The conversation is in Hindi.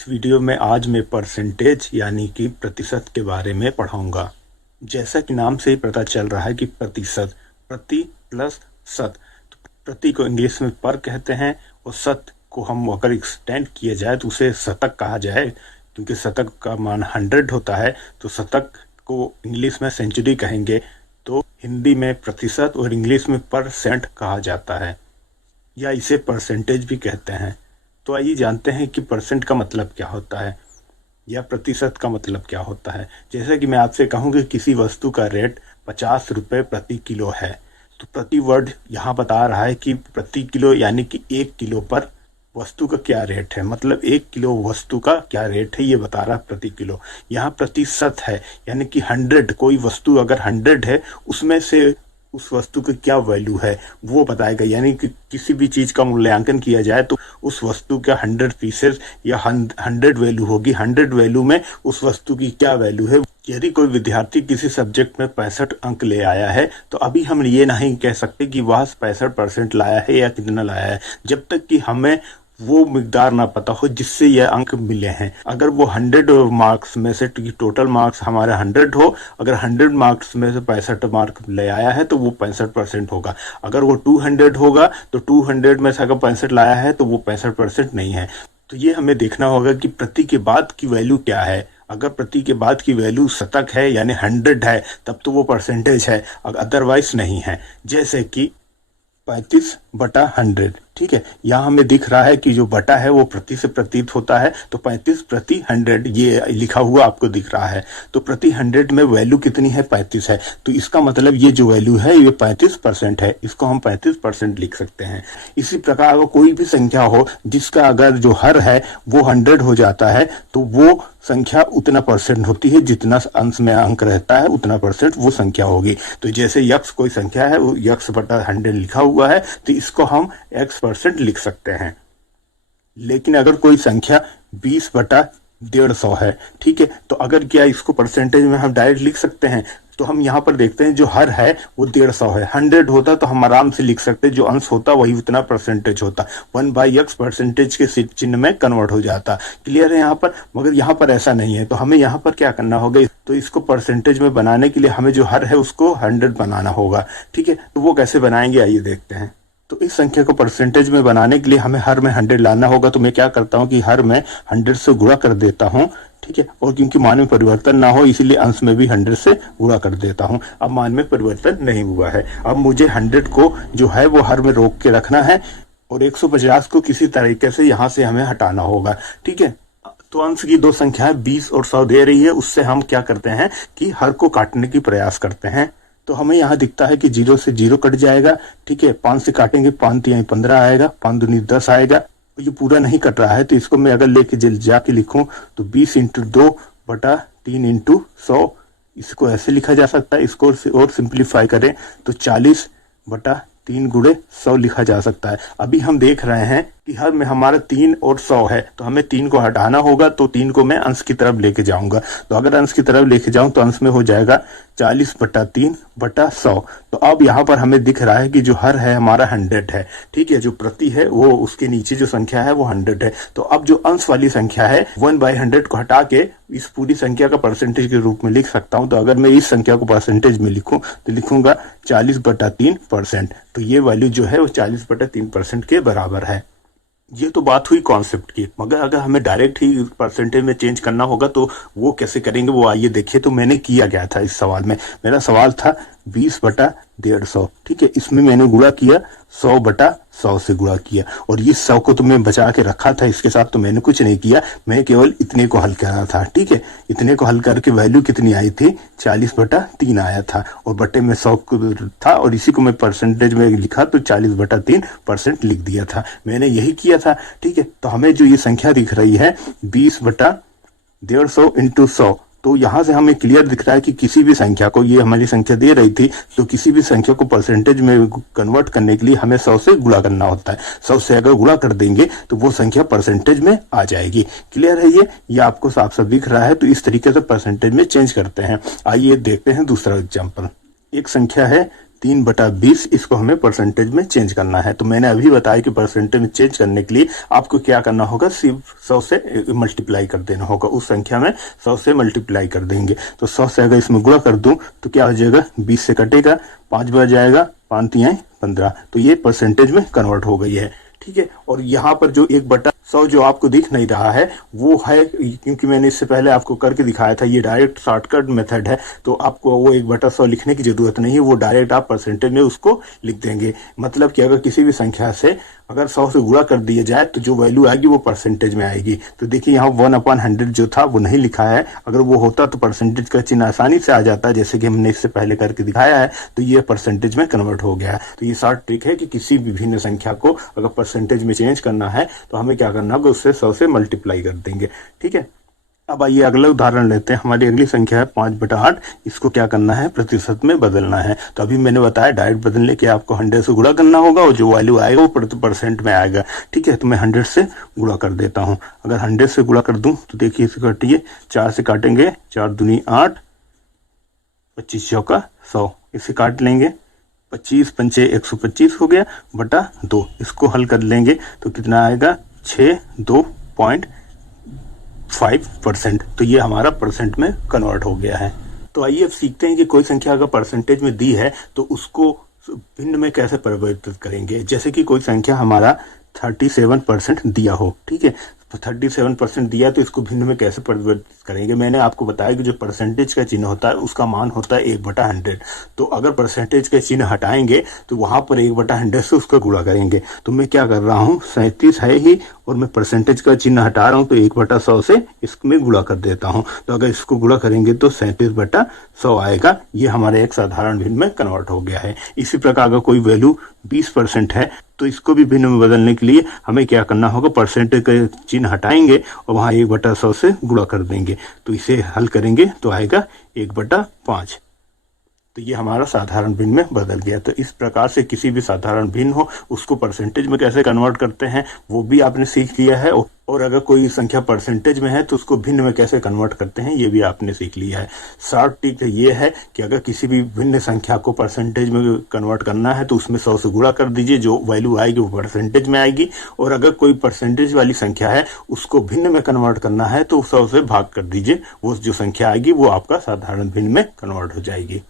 इस वीडियो में आज मैं परसेंटेज यानी कि प्रतिशत के बारे में पढ़ाऊंगा। जैसा कि नाम से ही पता चल रहा है कि प्रतिशत, प्रति प्लस शत। तो प्रति को इंग्लिश में पर कहते हैं और शत को हम अगर एक्सटेंड किया जाए तो उसे शतक कहा जाए, क्योंकि शतक का मान 100 होता है। तो शतक को इंग्लिश में सेंचुरी कहेंगे, तो हिंदी में प्रतिशत और इंग्लिश में परसेंट कहा जाता है, या इसे परसेंटेज भी कहते हैं। तो आइए जानते हैं कि परसेंट का मतलब क्या होता है या प्रतिशत का मतलब क्या होता है। जैसे कि मैं आपसे कहूँ कि किसी वस्तु का रेट 50 रुपये प्रति किलो है, तो प्रति वर्ड यहाँ बता रहा है कि प्रति किलो यानी कि 1 किलो पर वस्तु का क्या रेट है, मतलब 1 किलो वस्तु का क्या रेट है ये बता रहा है प्रति किलो। यहाँ प्रतिशत है यानी कि 100, कोई वस्तु अगर 100 है उसमें से उस वस्तु की क्या वैल्यू है वो बताएगा। यानी कि किसी भी चीज का मूल्यांकन किया जाए तो उस वस्तु का 100 पीसेस या 100 वैल्यू होगी। 100 वैल्यू में उस वस्तु की क्या वैल्यू है। यदि कोई विद्यार्थी किसी सब्जेक्ट में 65 अंक ले आया है तो अभी हम ये नहीं कह सकते कि वह 65% लाया है या कितना लाया है, जब तक कि हमें वो मिकदार ना पता हो जिससे यह अंक मिले हैं। अगर वो 100 मार्क्स में से टोटल मार्क्स हमारे 100 हो, अगर 100 मार्क्स में से 65 मार्क ले आया है तो वो 65% होगा। अगर वो 200 होगा तो 200 में से अगर 65 लाया है तो वो 65% नहीं है। तो ये हमें देखना होगा कि प्रति के बाद की वैल्यू क्या है। अगर प्रति के बाद की वैल्यू शतक है यानी 100 है तब तो वो परसेंटेज है, अदरवाइज नहीं है। जैसे कि 35/100, ठीक है। यहाँ हमें दिख रहा है कि जो बटा है वो प्रति से प्रतीत होता है, तो 35/100 ये लिखा हुआ आपको दिख रहा है। तो प्रति 100 में वैल्यू कितनी है, 35 है। तो इसका मतलब ये जो वैल्यू है ये 35% है, इसको हम 35% लिख सकते हैं। इसी प्रकार अगर कोई भी संख्या हो जिसका अगर जो हर है वो 100 हो जाता है तो वो संख्या उतना परसेंट होती है, जितना अंश में अंक रहता है उतना परसेंट वो संख्या होगी। तो जैसे यक्स कोई संख्या है, वो यक्स/100 लिखा हुआ है तो इसको हम x% लिख सकते हैं। लेकिन अगर कोई संख्या 20/150 है, ठीक है, तो अगर क्या इसको परसेंटेज में हम डायरेक्ट लिख सकते हैं। तो हम यहाँ पर देखते हैं जो हर है वो 150 है। 100 होता तो हम आराम से लिख सकते, जो अंश होता वही उतना परसेंटेज होता, 1/x परसेंटेज के चिन्ह में कन्वर्ट हो जाता। क्लियर है यहाँ पर। मगर यहाँ पर ऐसा नहीं है, तो हमें यहाँ पर क्या करना होगा, तो इसको परसेंटेज में बनाने के लिए हमें जो हर है उसको 100 बनाना होगा, ठीक है। तो वो कैसे बनाएंगे आइए देखते हैं। तो इस संख्या को परसेंटेज में बनाने के लिए हमें हर में 100 लाना होगा। तो मैं क्या करता हूँ कि हर में 100 से गुणा कर देता हूँ, ठीक है। और क्योंकि मान में परिवर्तन ना हो इसीलिए अंश में भी 100 से गुणा कर देता हूँ। अब मान में परिवर्तन नहीं हुआ है। अब मुझे 100 को जो है वो हर में रोक के रखना है और 150 को किसी तरीके से यहाँ से हमें हटाना होगा, ठीक है। तो अंश की दो संख्याएं 20 और 100 दे रही है, उससे हम क्या करते हैं कि हर को काटने की प्रयास करते हैं। तो हमें यहाँ दिखता है कि 0 से 0 कट जाएगा, ठीक है। 5 से काटेंगे, 5 × 15 आएगा, 5 दूनी 10 आएगा। ये पूरा नहीं कट रहा है तो इसको मैं अगर लेके जाके लिखूं तो 20 × 2/3 × 100, इसको ऐसे लिखा जा सकता है। इसको और सिंप्लीफाई करें तो 40/3 × 100 लिखा जा सकता है। अभी हम देख रहे हैं कि हर में हमारा 3 और 100 है, तो हमें 3 को हटाना होगा। तो 3 को मैं अंश की तरफ लेके जाऊंगा। तो अगर अंश की तरफ लेके जाऊं तो अंश में हो जाएगा 40/3/100। तो अब यहाँ पर हमें दिख रहा है कि जो हर है हमारा 100 है, ठीक है। जो प्रति है वो उसके नीचे जो संख्या है वो 100 है। तो अब जो अंश वाली संख्या है 1/100 को हटा के इस पूरी संख्या का परसेंटेज के रूप में लिख सकता हूँ। तो अगर मैं इस संख्या को परसेंटेज में लिखूं तो लिखूंगा 40/3%। तो ये वैल्यू जो है वो 40/3% के बराबर है। ये तो बात हुई कॉन्सेप्ट की, मगर अगर हमें डायरेक्ट ही परसेंटेज में चेंज करना होगा तो वो कैसे करेंगे वो आइए देखिए। तो मैंने किया गया था इस सवाल में, मेरा सवाल था 20/150, ठीक है। इसमें मैंने गुणा किया 100/100 से गुणा किया, और ये 100 को तो मैं बचा के रखा था इसके साथ, तो मैंने कुछ नहीं किया, मैं केवल इतने को हल कर रहा था, ठीक है। इतने को हल करके वैल्यू कितनी आई थी, 40/3 आया था, और बटे में 100 था, और इसी को मैं परसेंटेज में लिखा तो 40/3% लिख दिया था। मैंने यही किया था, ठीक है। तो हमें जो ये संख्या दिख रही है 20/150 × 100, तो यहाँ से हमें क्लियर दिख रहा है कि किसी भी संख्या को, ये हमारी संख्या दे रही थी, तो किसी भी संख्या को परसेंटेज में कन्वर्ट करने के लिए हमें 100 से गुणा करना होता है। 100 से अगर गुणा कर देंगे तो वो संख्या परसेंटेज में आ जाएगी। क्लियर है ये आपको साफ साफ दिख रहा है। तो इस तरीके से परसेंटेज में चेंज करते हैं। आइए देखते हैं दूसरा एग्जाम्पल। एक संख्या है 3/20 इसको हमें परसेंटेज में चेंज करना है। तो मैंने अभी बताया कि परसेंटेज में चेंज करने के लिए आपको क्या करना होगा, सिर्फ 100 से मल्टीप्लाई कर देना होगा। उस संख्या में 100 से मल्टीप्लाई कर देंगे। तो 100 से अगर इसमें गुणा कर दूं तो क्या हो जाएगा, 20 से कटेगा, 5 बार जाएगा, 5 तिहाई 15। तो ये परसेंटेज में कन्वर्ट हो गई है। ठीक है। और यहाँ पर जो 1/100 जो आपको दिख नहीं रहा है वो है, क्योंकि मैंने इससे पहले आपको करके दिखाया था, ये डायरेक्ट शॉर्टकट मेथड है। तो आपको वो 1/100 लिखने की जरूरत नहीं है, वो डायरेक्ट आप परसेंटेज में उसको लिख देंगे। मतलब कि अगर किसी भी संख्या से अगर 100 से गुणा कर दिया जाए तो जो वैल्यू आएगी वो परसेंटेज में आएगी। तो देखिए यहाँ 1/100 जो था वो नहीं लिखा है। अगर वो होता तो परसेंटेज का चिन्ह आसानी से आ जाता, जैसे कि हमने इससे पहले करके दिखाया है। तो ये परसेंटेज में कन्वर्ट हो गया है। तो ये शॉर्ट ट्रिक है कि किसी भी भिन्न संख्या को अगर परसेंटेज में चेंज करना है तो हमें क्या करना होगा, उससे 100 से मल्टीप्लाई कर देंगे। ठीक है। अब आइए अगला उदाहरण लेते हैं। हमारी अगली संख्या है 5/8। इसको क्या करना है, प्रतिशत में बदलना है। तो अभी मैंने बताया डायरेक्ट बदलने के आपको 100 से गुणा करना होगा और जो वैल्यू आएगा वो परसेंट में आएगा। ठीक है। तो मैं 100 से गुणा कर देता हूं। अगर 100 से गुणा कर दूं तो देखिए इसे काटिए, 4 से काटेंगे, 4 दूनी 8, 25 चौका 100, इसे काट लेंगे, 25 पंचे 125 हो गया बटा 2। इसको हल कर लेंगे तो कितना आएगा, 62.5%। तो ये हमारा परसेंट में कन्वर्ट हो गया है। तो आइए अब सीखते हैं कि कोई संख्या अगर परसेंटेज में दी है तो उसको भिन्न में कैसे परिवर्तित करेंगे। जैसे कि कोई संख्या हमारा 37% दिया हो। ठीक है। तो 37% दिया तो इसको भिन्न में कैसे परिवर्तित करेंगे। मैंने आपको बताया कि जो परसेंटेज का चिन्ह होता है उसका मान होता है 1/100। तो अगर परसेंटेज का चिन्ह हटाएंगे तो वहां पर 1/100 से उसका गुणा करेंगे। तो मैं क्या कर रहा हूं, 37 है ही और मैं परसेंटेज का चिन्ह हटा रहा हूं तो 1/100 से इसमें गुणा कर देता हूं। तो अगर इसको गुणा करेंगे तो 37/100 आएगा। ये हमारे एक साधारण भिन्न में कन्वर्ट हो गया है। इसी प्रकार अगर कोई वैल्यू 20% है तो इसको भी भिन्न में बदलने के लिए हमें क्या करना होगा, परसेंटेज का चिन्ह हटाएंगे और वहां 1/100 से गुणा कर देंगे। तो इसे हल करेंगे तो आएगा 1/5। तो ये हमारा साधारण भिन्न में बदल गया। तो इस प्रकार से किसी भी साधारण भिन्न हो उसको परसेंटेज में कैसे कन्वर्ट करते हैं वो भी आपने सीख लिया है। और अगर कोई संख्या परसेंटेज में है तो उसको भिन्न में कैसे कन्वर्ट करते हैं ये भी आपने सीख लिया है। शॉर्ट ट्रिक ये है कि अगर किसी भी भिन्न संख्या को परसेंटेज में कन्वर्ट करना है तो उसमें 100 से गुणा कर दीजिए, जो वैल्यू आएगी वो परसेंटेज में आएगी। और अगर कोई परसेंटेज वाली संख्या है उसको भिन्न में कन्वर्ट करना है तो 100 से भाग कर दीजिए, वो जो संख्या आएगी वो आपका साधारण भिन्न में कन्वर्ट हो जाएगी।